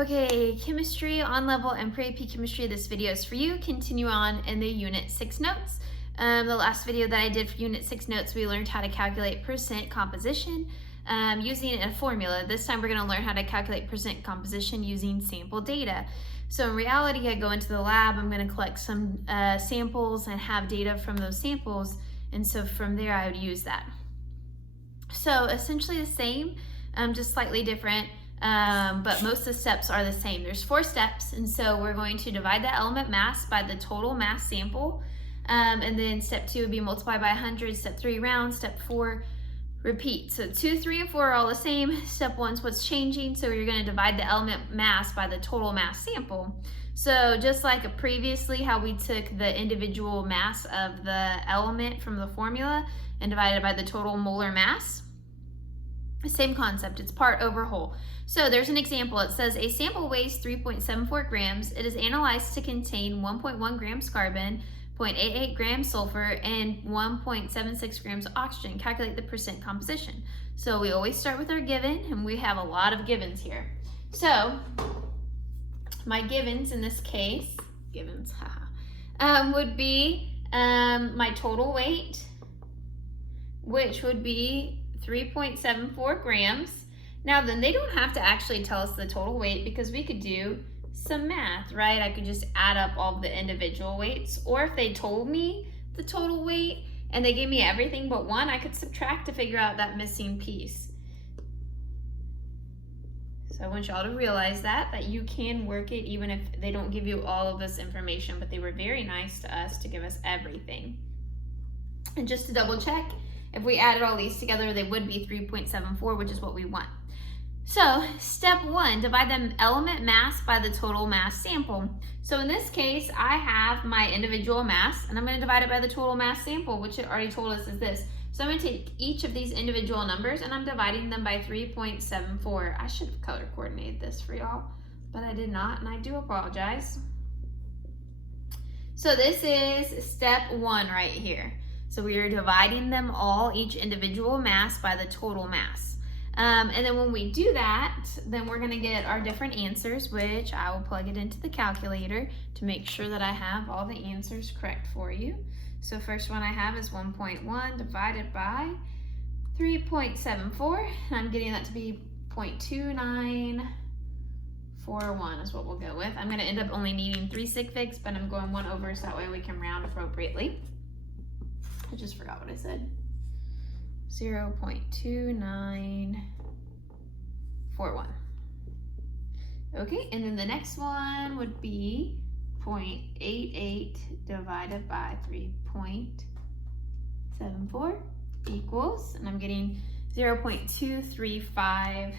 Okay, chemistry on level and pre-AP chemistry, this video is for you. Continue on in the Unit 6 notes. The last video that I did for Unit 6 notes, we learned how to calculate percent composition using a formula. This time we're going to learn how to calculate percent composition using sample data. So in reality, I go into the lab, I'm going to collect some samples and have data from those samples, and so from there I would use that. So essentially the same, just slightly different. But most of the steps are the same. There's 4 steps, and so we're going to divide the element mass by the total mass sample, and then step 2 would be multiply by 100, step 3 round, step 4 repeat. So 2, 3, and 4 are all the same. Step 1 is what's changing, so you're going to divide the element mass by the total mass sample. So just like previously how we took the individual mass of the element from the formula and divided it by the total molar mass, same concept, it's part over whole. So there's an example. It says a sample weighs 3.74 grams. It is analyzed to contain 1.1 grams carbon, 0.88 grams sulfur, and 1.76 grams oxygen. Calculate the percent composition. So we always start with our given, and we have a lot of givens here. So my givens in this case, would be my total weight, which would be 3.74 grams. Now then, they don't have to actually tell us the total weight because we could do some math, right? I could just add up all the individual weights, or if they told me the total weight and they gave me everything but one, I could subtract to figure out that missing piece. So I want y'all to realize that you can work it even if they don't give you all of this information, but they were very nice to us to give us everything. And just to double check, if we added all these together, they would be 3.74, which is what we want. So step 1, divide the element mass by the total mass sample. So in this case, I have my individual mass, and I'm going to divide it by the total mass sample, which it already told us is this. So I'm going to take each of these individual numbers, and I'm dividing them by 3.74. I should have color coordinated this for y'all, but I did not, and I do apologize. So this is step 1 right here. So we are dividing them all, each individual mass, by the total mass. And then when we do that, then we're going to get our different answers, which I will plug it into the calculator to make sure that I have all the answers correct for you. So first one I have is 1.1 divided by 3.74. And I'm getting that to be 0.2941 is what we'll go with. I'm going to end up only needing 3 sig figs, but I'm going 1 over so that way we can round appropriately. I just forgot what I said. 0.2941. Okay, and then the next one would be 0.88 divided by 3.74 equals, and I'm getting 0.235,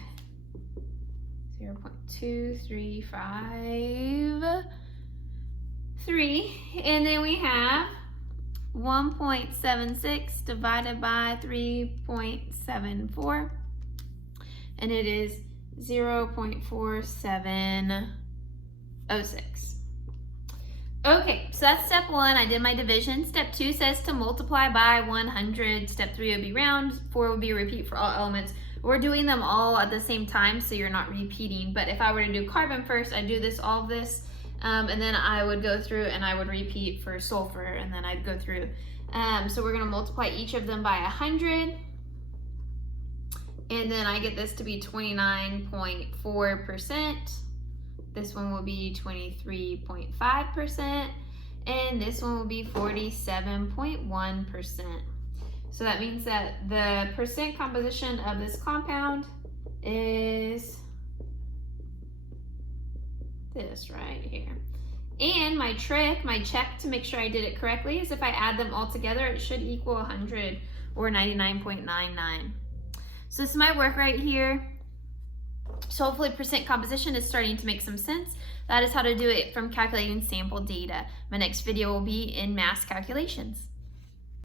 and then we have 1.76 divided by 3.74, and it is 0.4706. Okay, so that's step 1. I did my division. Step 2 says to multiply by 100. Step 3 would be round. 4 would be repeat for all elements. We're doing them all at the same time, so you're not repeating. But if I were to do carbon first, I'd do all of this. And then I would go through and I would repeat for sulfur, and then I'd go through. So we're going to multiply each of them by 100. And then I get this to be 29.4%. This one will be 23.5%. And this one will be 47.1%. So that means that the percent composition of this compound is this right here. And my check to make sure I did it correctly is if I add them all together, it should equal 100 or 99.99. So this is my work right here. So hopefully percent composition is starting to make some sense. That is how to do it from calculating sample data. My next video will be in mass calculations.